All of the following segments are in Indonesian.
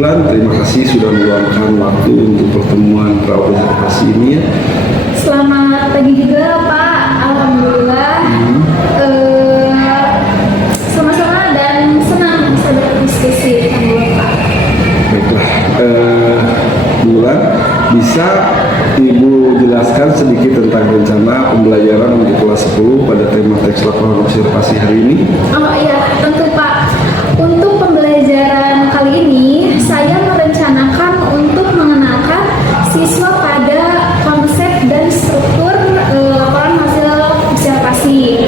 Bulan, terima kasih sudah meluangkan waktu untuk pertemuan praobservasi ini ya. Selamat pagi juga Pak, alhamdulillah. Sama-sama dan senang bisa berdiskusi sama Bapak. Baiklah, Bulan, bisa Ibu jelaskan sedikit tentang rencana pembelajaran untuk kelas 10 pada tema teks laporan observasi hari ini? Oh iya, tentu Pak. Untuk pembelajaran kali ini, saya merencanakan untuk mengenalkan siswa pada konsep dan struktur laporan hasil observasi.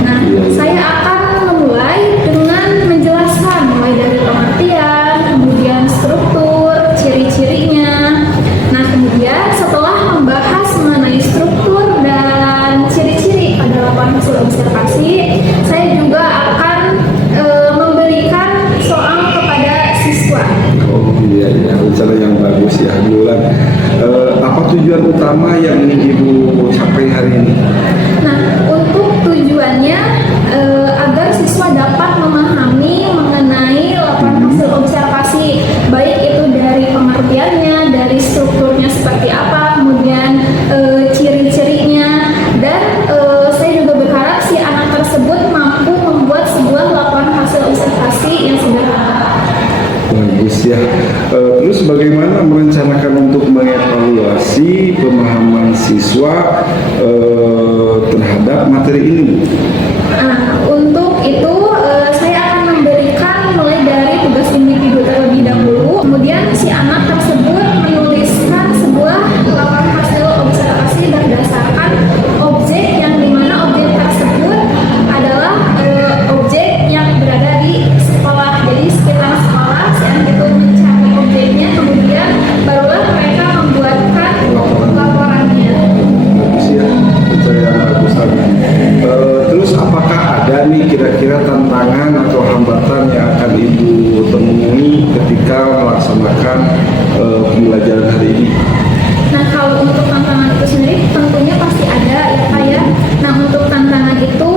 Nah, saya akan memulai dengan menjelaskan mulai dari pengertian, kemudian struktur, ciri-cirinya. Nah, kemudian setelah membahas mengenai struktur dan ciri-ciri pada laporan hasil observasi, saya juga akan memberikan soal kepada siswa. Oh iya, rencana yang bagus ya, Bulan. Apa tujuan utama yang ingin Ibu capai hari ini? Nah, untuk tujuannya agar siswa dapat memahami mengenai laporan hasil observasi, baik itu dari pengertiannya, dari strukturnya seperti apa, kemudian ciri-cirinya, dan saya juga berharap si anak tersebut mampu membuat sebuah laporan hasil observasi yang sederhana. Bagus ya. Terus bagaimana merencanakan untuk mengevaluasi pemahaman siswa terhadap materi ini? Nah, untuk itu saya akan memberikan mulai dari tugas individu terlebih dahulu, kemudian si anak tersebut menuliskan sebuah laporan hasil observasi berdasarkan objek yang dimana objek tersebut adalah objek yang berada di sekolah. Jadi sekitar sekolah, si anak itu mencari objeknya, kemudian barulah mereka membuatkan laporannya. Bagus ya, rencana yang bagus tadi. Terus apakah ada nih kira-kira tantangan atau hambatan yang akan Ibu temui ketika melaksanakan pembelajaran hari ini? Nah, kalau untuk tantangan itu sendiri tentunya pasti ada ya Pak ya. Nah, untuk tantangan itu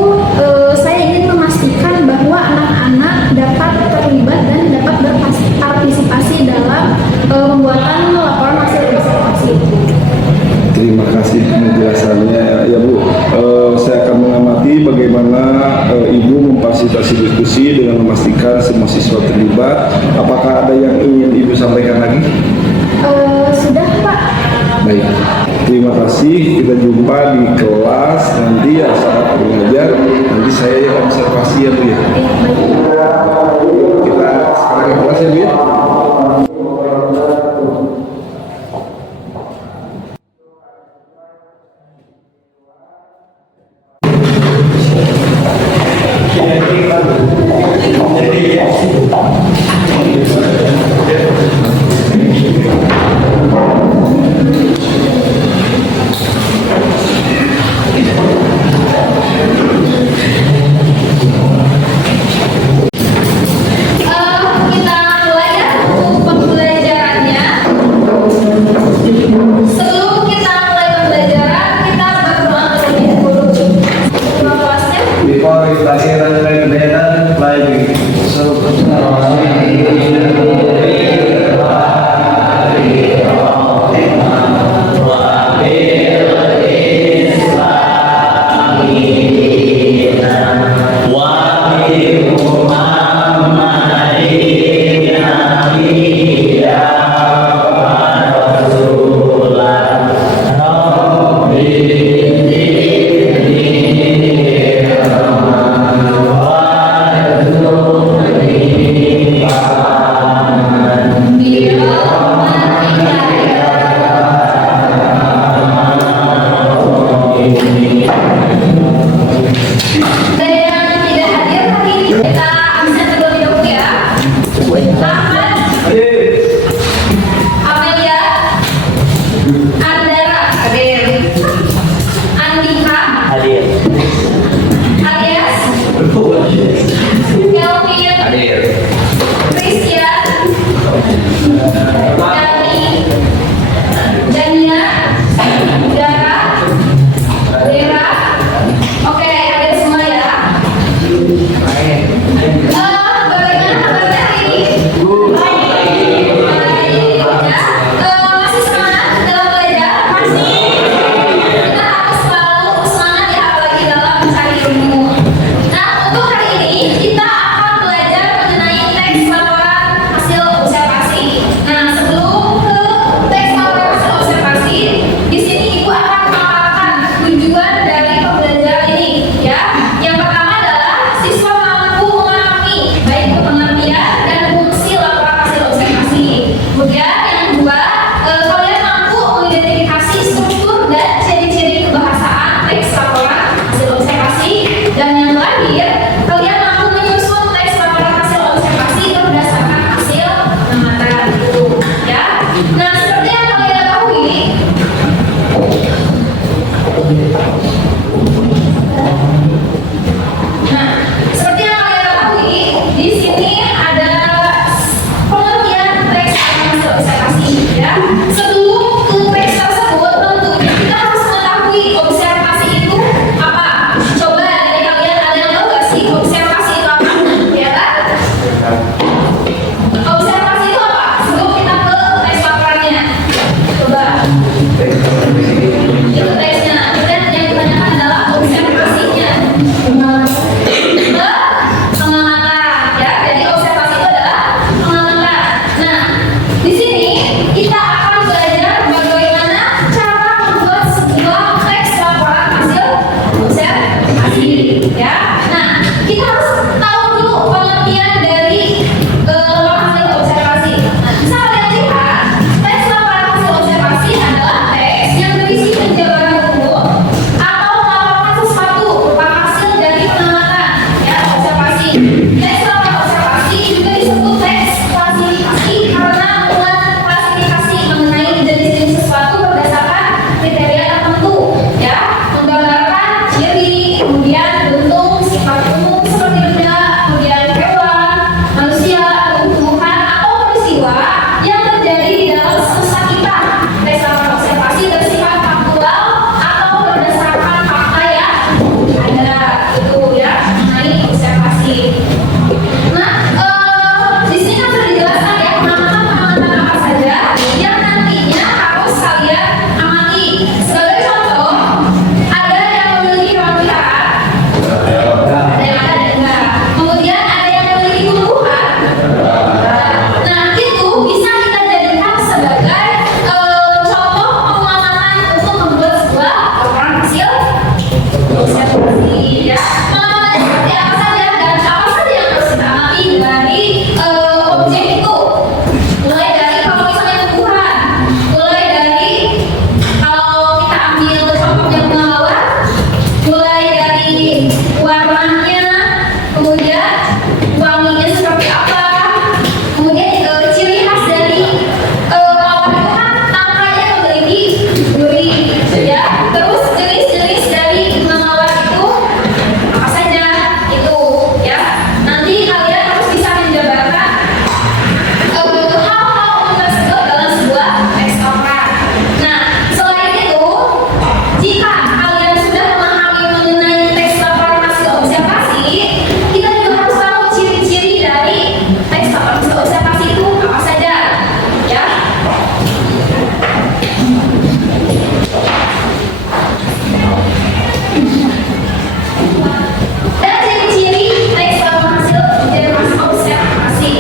saya ingin memastikan bahwa anak-anak dapat terlibat dan dapat berpartisipasi dalam pembuatan laporan hasil observasi. Terima kasih penjelasannya ya Bu. Saya akan mengamati bagaimana Ibu memfasilitasi diskusi dengan memastikan semua siswa terlibat. Apakah ada yang ingin Ibu sampaikan lagi? Sudah Pak. Baik, terima kasih. Kita jumpa di kelas nanti ya saat mengajar. Nanti saya yang observasi ya Bu ya. Kita sekarang ke kelas ya Bu ya. Bagaimana kabarnya hari ini? Baik. peristiwa yang terjadi di dalam semesta kita. Tes laporan observasi bersifat faktual atau berdasarkan fakta yang ada, itu ya, mengenai observasi. Nah, di sini kan sudah dijelaskan ya pengamatan apa saja yang nantinya harus kalian amati. Sebagai contoh, ada yang memiliki hewan peliharaan, ada yang ada dan enggak. Kemudian ada yang memiliki tumbuhan. Nah, itu bisa kita jadikan sebagai contoh pengamatan untuk membuat sebuah laporan hasil observasi ya. Pengamatannya seperti apa saja dan apa saja yang harus kita amati dari objek itu. Mulai dari kalau misalnya tumbuhan, mulai dari kalau kita ambil contohnya bunga mawar, mulai dari warnanya, kemudian wanginya seperti apa, kemudian ciri khas dari mawar itu kan tampaknya memiliki duri ya. Terus jenis-jenis dari bunga mawar itu apa saja itu ya. Nanti kalian harus bisa menjabarkan hal-hal tersebut dalam sebuah teks laporan. Nah, selain itu, jika kalian sudah memahami mengenai teks laporan hasil observasi, kita juga harus tahu ciri-ciri dari teks laporan hasil observasi itu apa saja, ya. Ada ciri-ciri teks laporan hasil observasi.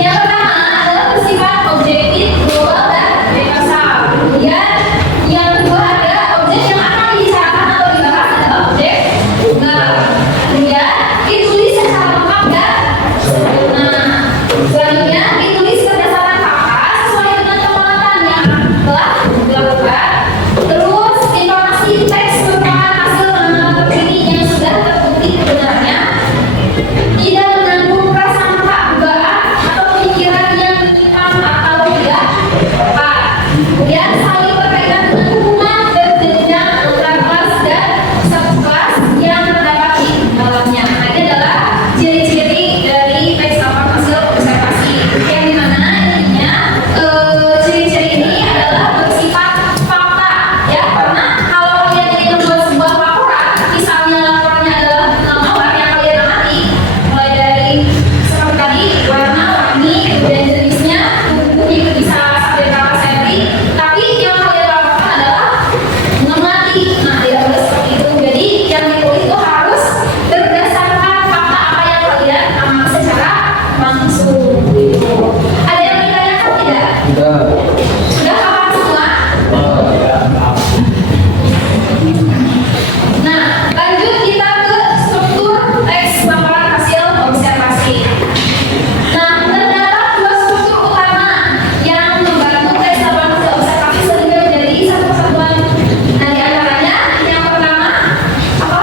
Yang pertama adalah bersifat objektif, global, dan universal. Kemudian yang kedua ada objek yang akan dibicarakan atau dibahas adalah objek tunggal. Kemudian ditulis secara lengkap dan sempurna. Selanjutnya ditulis berdasarkan fakta sesuai dengan pengamatan yang telah dilakukan. Terus informasi teks merupakan hasil pengamatan terkini yang sudah terbukti kebenarannya, tidak mengandung prasangka, dugaan, atau pemikiran yang menyimpang atau tidak tepat. Kemudian saling berkaitan dengan hubungan berjenjang antar kelas dan subkelas yang terdapat di dalamnya. Nah, ini adalah ciri-ciri dari teks laporan hasil observasi. Yang dimana intinya ciri-ciri ini adalah bersifat fakta ya, karena kalau kalian ingin membuat sebuah laporan, misalnya laporannya adalah mawar yang kalian amati, mulai dari seperti tadi warna, wangi, kemudian jenisnya, tumbuhnya itu bisa sampai berapa senti, tapi yang kalian laporkan adalah mengamati. Nah, tidak boleh seperti itu. Jadi yang ditulis itu harus berdasarkan fakta apa yang kalian amati secara langsung gitu. Ada yang ditanyakan tidak? Sudah paham semua? Nah, lanjut kita ke struktur teks laporan hasil observasi. Nah, terdapat dua struktur utama yang membantu teks laporan hasil observasi sehingga menjadi satu kesatuan. Nah, di antaranya yang pertama apa?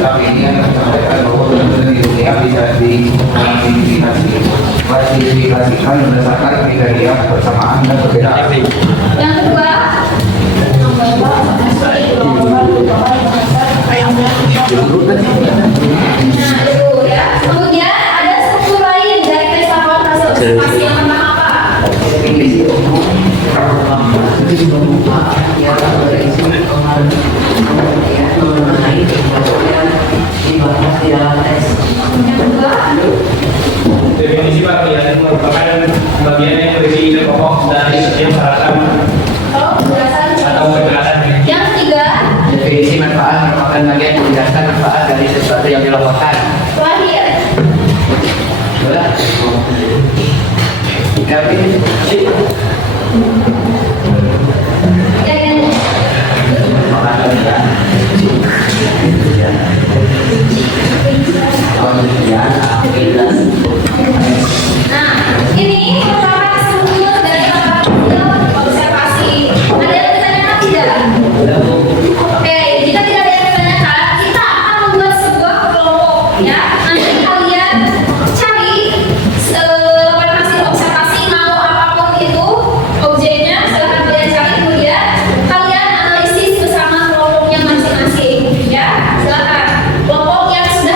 Tapi ini yang disampaikan bahwa benar-benar di dunia bisa diklasifikasikan berdasarkan kriteria persamaan dan perbedaan. Yang kedua nah itu ya. Kemudian ada struktur lain dari teks laporan hasil observasi. Yang pertama apa? Yang kedua Definisi bagian merupakan bagian yang berisi ide pokok dari setiap persyaratan kalau penjelasan. atau penjelasan. Yang ketiga Definisi manfaat merupakan bagian yang menjelaskan manfaat dari sesuatu yang dilaporkan. terakhir Boleh? Definisi nah ini merupakan struktur dari laporan hasil observasi. Ada yang ditanyakan tidak? Oke, jika tidak ada yang ditanyakan, kita akan membuat sebuah kelompok ya. Nanti kalian cari laporan hasil observasi mau apapun itu objeknya, silahkan kalian cari, kemudian kalian analisis bersama kelompoknya masing-masing ya. Silakan kelompok yang sudah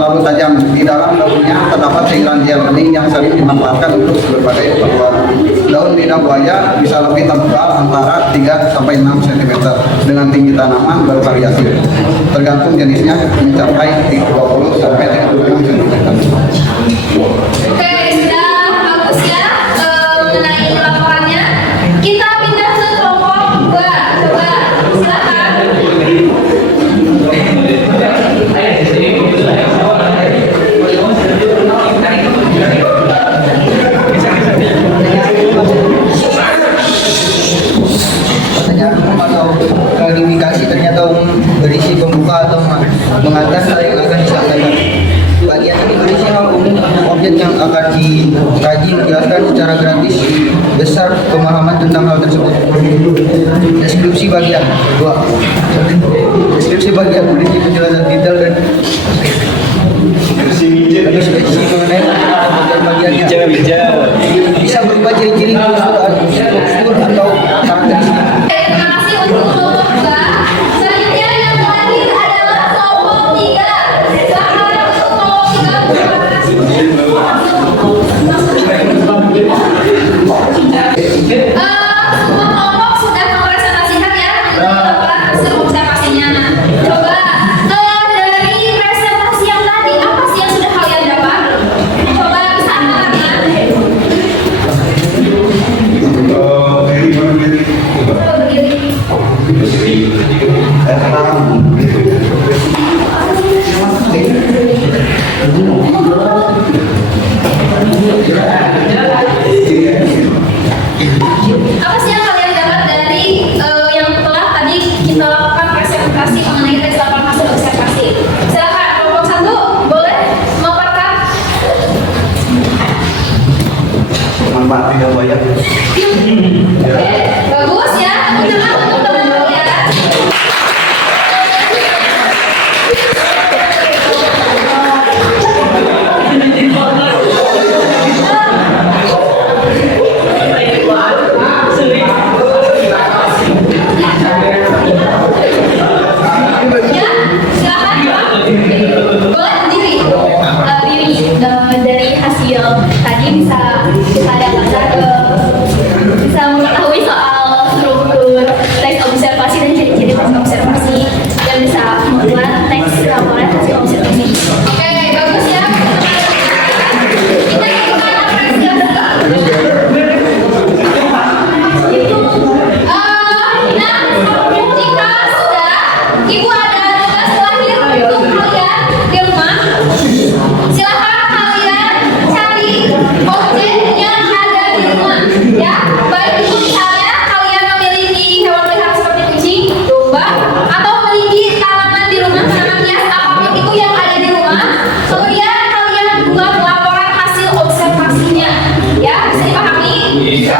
terlalu tajam. Di dalam daunnya terdapat cairan gel bening yang sering dimanfaatkan untuk berbagai keperluan. Daun lidah buaya bisa lebih tebal antara 3 sampai 6 cm dengan tinggi tanaman bervariasi. Tergantung jenisnya mencapai 20 sampai 36 cm. Oke, sudah bagus ya mengenai laporannya. Kita pindah ke kelompok 2. Coba silakan. Pertanyaan atau klarifikasi ternyata berisi pembuka atau mengantar saya yang akan disampaikan. Bagian ini berisi hal umum objek yang akan dikaji menjelaskan secara gratis besar pemahaman tentang hal tersebut. Deskripsi bagian 2. Deskripsi bagian berisi penjelasan detail dan spesifik mengenai bagian-bagiannya. Bisa berupa ciri-ciri struktur atau karakteristik. Terima kasih untuk kelompok 2. Selanjutnya yang terakhir adalah kelompok 3. Silakan untuk kelompok 3. Semua kelompok sudah mempresentasikan ya apa hasil observasinya. Coba dari presentasi yang tadi apa sih yang sudah kalian dapat? Coba bisa angkat tangan. Coba berdiri. Apa sih yang kalian dapat dari yang telah tadi kita lakukan presentasi mengenai tes laporan hasil observasi? Silakan kelompok 1 boleh memaparkan. Manfaat tidak banyak. Oke, bagus ya. Tepuk tangan untuk teman-teman ya. Ya, silakan. Boleh berdiri. Dari hasil tadi bisa bisa mengetahui soal struktur teks observasi dan ciri-ciri teks observasi dan bisa membuat teks laporan hasil observasi. Oke, bagus ya. Kita ikutan apresiasi. Jika sudah, Ibu ada tugas terakhir untuk kalian di rumah. Silakan kalian cari objek yang ada di rumah, ya. Baik itu misalnya kalian memiliki hewan peliharaan seperti kucing, domba, atau memiliki tanaman di rumah, tanaman hias apapun itu yang ada di rumah. Kemudian kalian buat laporan hasil observasinya, ya. Bisa dipahami? Bisa.